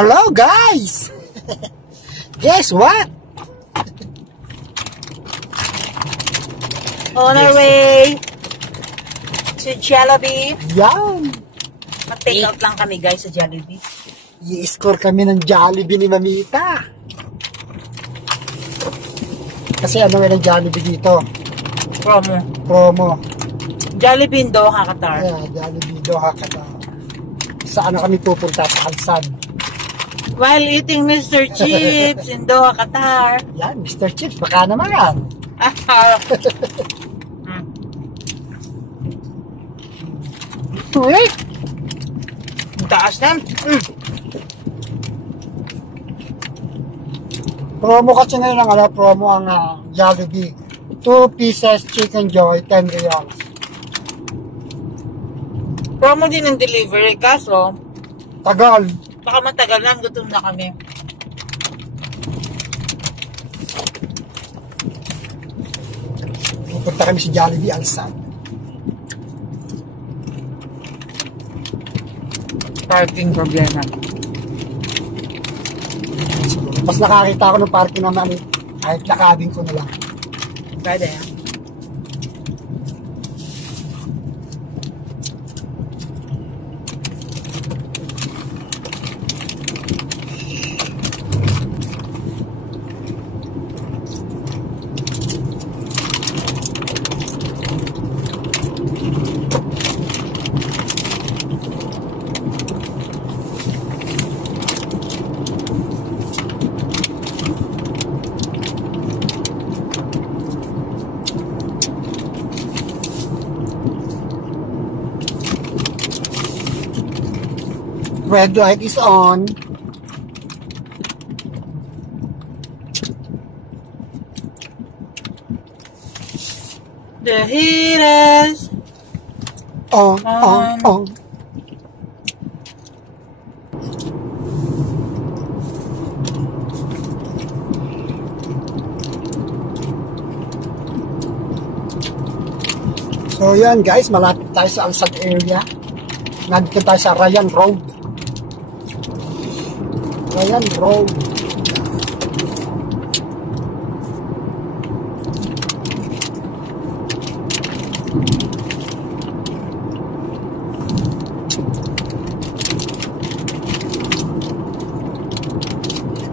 Hello guys! Guess what? On our way to Jollibee. Yan! Mag-take out lang kami guys sa Jollibee. I-score kami ng Jollibee ni Mamita. Kasi ano nga ng Jollibee dito? Promo. Jollibee in Doha, Qatar. Yeah, Jollibee Doha, Qatar. Saan na kami pupunta? Sa Alsad. While eating Mr. Chips in Doha, Qatar. Yan, Mr. Chips, baka naman. Wait! Taas na. Promo kasi ngayon ang promo ang Jollibee. 2 pieces chicken joy, 10 reals. Promo din ng delivery, kaso Tagal. baka matagal na, gutom na kami. Pupunta kami sa Jollibee Alsad. Parking problema. Mas nakakita ako ng parking naman kahit lakabing ko na lang. Pwede. Red light is on. The heat is On. So yan guys, malapit tayo sa Alsad area. Nandito tayo sa Ryan Road. Ryan Road.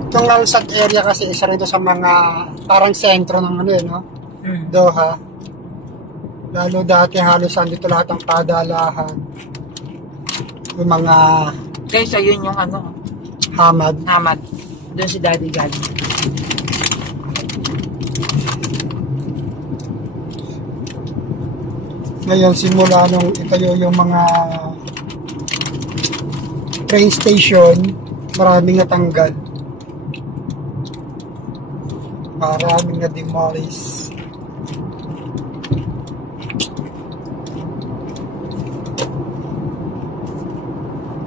Itong Alsad area kasi isa rin sa mga parang sentro ng ano no? Doha. Lalo dati halos andito lahat ang padalahan. Yung mga kaysa yun yung ano, Hamad. doon si Daddy galing. Ngayon simula nung itayo yung mga train station, maraming natanggal. Maraming na demolish.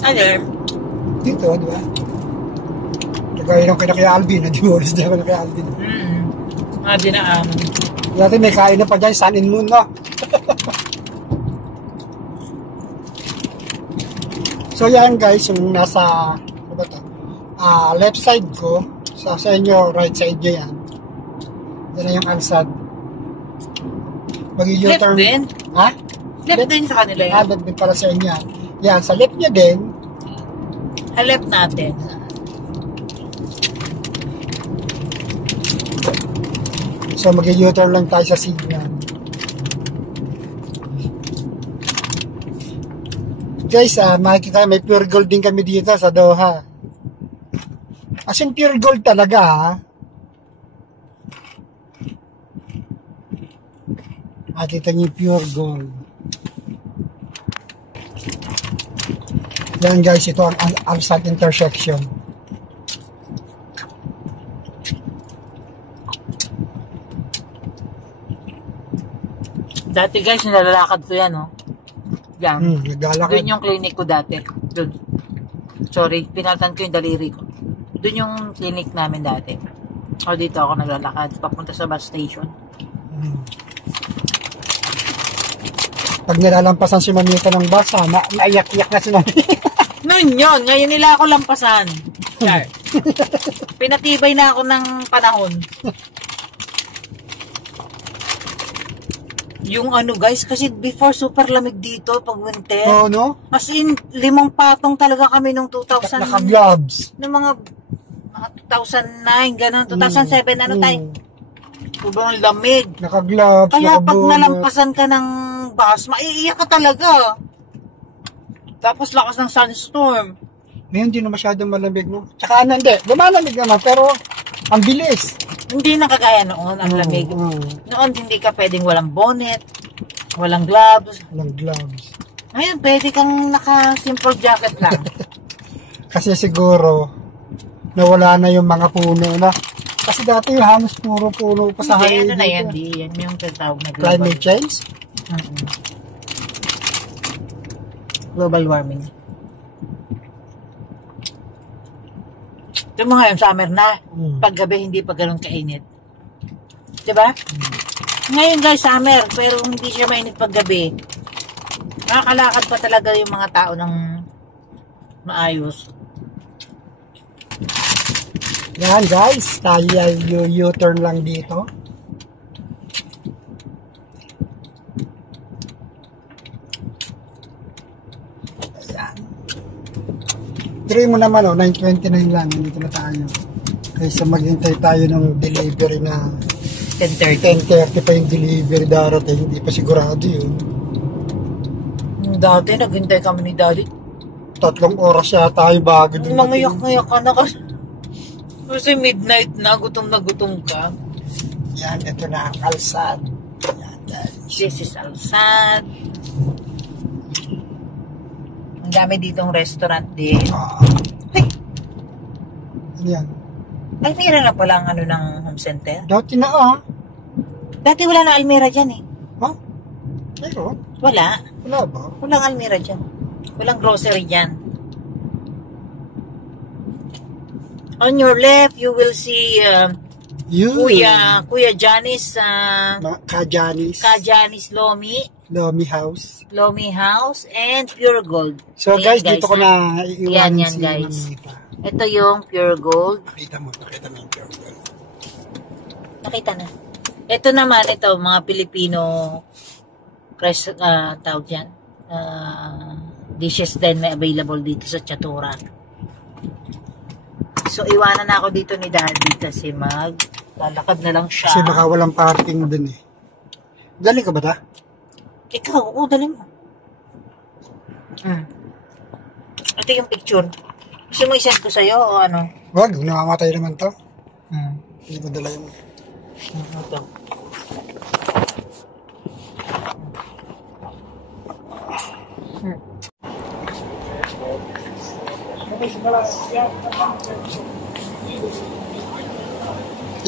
Ano? Dito, di ba? Kagaya nung kaya Alvin, na-demolish na kaya Alvin. Mga dinaan. Dati may kain na pa dyan, Sun and Moon, no? So yan guys, yung nasa, ano ba ito? Left side ko, sa inyo, right side nyo yan. Yan na yung Alsad. Left din? Ha? Left din sa kanila yun? Left din para sa inyo yan. Yan, sa left nyo din. Left natin. So mag-u-turn lang tayo sa signal. Guys, makikita may pure gold din kami dito sa Doha. As in pure gold talaga ha. Makikita niyo yung pure gold. Yan guys, ito ang Alsad intersection. Dati guys, nilalakad ko yan, oh. Yan. Naglalakad. Doon yung clinic ko dati. Doon. Sorry, pinaltan ko yung daliri ko. Doon yung clinic namin dati. O dito ako naglalakad, papunta sa bus station. Pag nilalampasan si Mamita ng bus, naiyak-iyak na si Mamita. Noon yun, ngayon nila ako lampasan. Char. Pinatibay na ako ng panahon. Yung ano guys, kasi before super lamig dito pag winter. Oo, no? As in, 5 patong talaga kami nung 2000. Naka-gloves. Nung mga 2009, gano'n. 2007, ano tayo? Sobrang lamig. Naka-gloves, Kaya pag naka-bonnet. nalampasan ka ng bus, maiiyak ka talaga. Tapos lakas ng sunstorm. Ngayon, hindi na masyadong malamig, no? Tsaka ano, hindi. Lumalamig naman, pero ang bilis. Hindi na kagaya noon, ang lamig. Oo. Noon, hindi ka pwedeng walang bonnet, walang gloves. Walang gloves. Ngayon, pwede kang naka-simple jacket lang. Kasi siguro, nawala na yung mga puno na. Kasi dati yung halos puro puno pa sa Hindi, hangin. ano na yan, di. Yan yung tinatawag na global. Climate change? Global warming. Ito mga ngayon, summer na. Paggabi, hindi pa ganun kainit. Diba? Ngayon guys, summer, pero hindi siya mainit paggabi. Nakakalakad pa talaga yung mga tao ng maayos. Yan guys, tayo ay U-turn lang dito. Ayan. Try mo naman 9:29 lang, dito na tayo. Kaysa maghintay tayo ng delivery na 10:30. 10:30 pa yung delivery darating, hindi pa sigurado yun. Dati, naghintay kami ni Daddy. 3 oras siya tayo bago din. Mangayak-ngayak ka na kasi midnight na gutom ka. Yan, ito na ang kalsad. Yan guys. This is Alsad. Ang dami ditong restaurant din. Ay, Ano yan? Almira na pala ang ano ng home center. Dati na Dati wala na Almira dyan eh. Ha? Mayroon? Wala. Wala ba? Walang Almira dyan. Walang grocery dyan. On your left, you will see Kuya Janice Kajanis Lomi House. Lomi House and Pure Gold. So Ayan, guys, dito ko na iiwanan yan, si guys. Mamita. Ito yung Pure Gold. Pakita mo yung Pure Gold. Nakita na. Ito naman, mga Pilipino tawag yan. Dishes din may available dito sa Chatura. So, iwanan na ako dito ni Daddy kasi lalakad na lang siya. Kasi baka walang parking dun eh. Dali ka ba ta? Ikaw, oo, dali mo. Ito yung picture. Gusto mo isend ko sa'yo o ano? Wag, namamatay naman to. Hindi ko dala yun. Ito.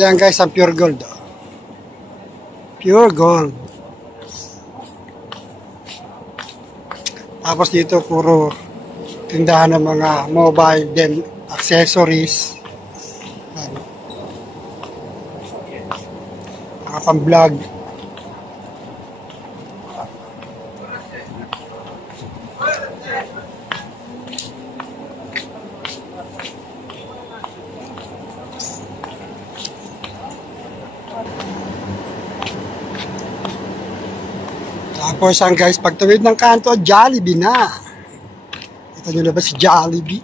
Yan guys, ang Pure Gold. Pure Gold. Tapos dito puro tindahan ng mga mobile din accessories. Mga pang-vlog. Tapos ang guys, pagtawid ng kanto, Jollibee na. Kita nyo na ba si Jollibee?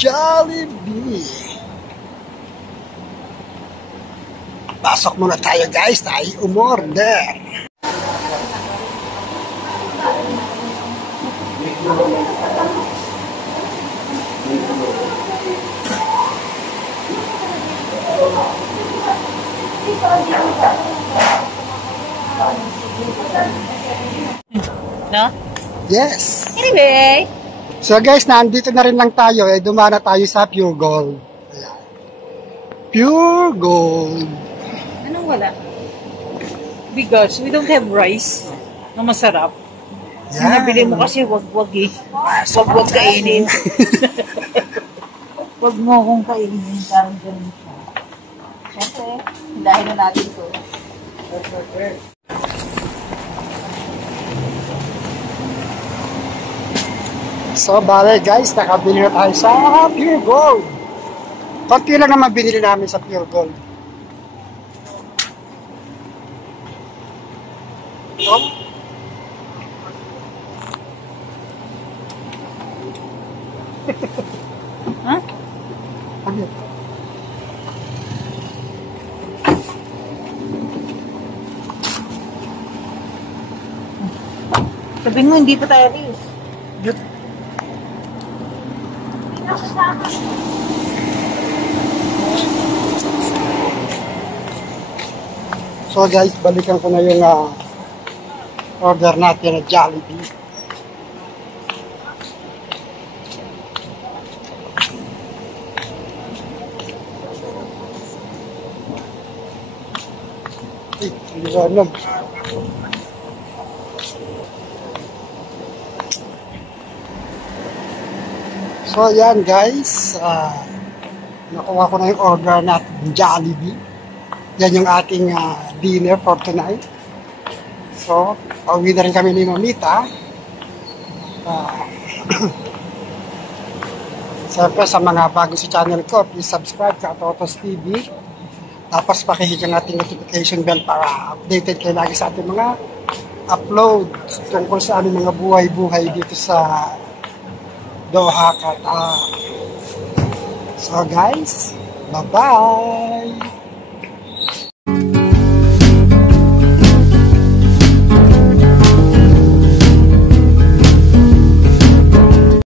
Jollibee. Pasok muna tayo guys, tayo umorder. No? Yes. Anyway. So guys, nandito na rin lang tayo. Dumana tayo sa Pure Gold. Ayan. Pure Gold. Anong wala? Because we don't have rice na masarap. Yan. Nabili mo kasi wag-wag eh. Wag-wag kainin. Wag mo akong kainin. Parang ganun siya. Siyempre, dahil na natin to. So, bale guys, nakabili na tayo sa Pure Gold. Konti lang naman binili namin sa Pure Gold. Oh. Ha? Ano? Sabihin mo, hindi pa tayo alis. So guys, balikan ko na yung order natin na Jollibee. Liwanag. So yan guys, nakuha ko na yung order natin ng Jollibee. Yan yung ating dinner for tonight. So, pauwi na rin kami ni Mamita. Siyempre sa mga bago sa channel ko, please subscribe ka Totos TV. Tapos pakihig ang ating notification bell para updated kayo lagi sa ating mga upload tungkol sa aming mga buhay-buhay dito sa Doha, Qatar. So guys, bye-bye!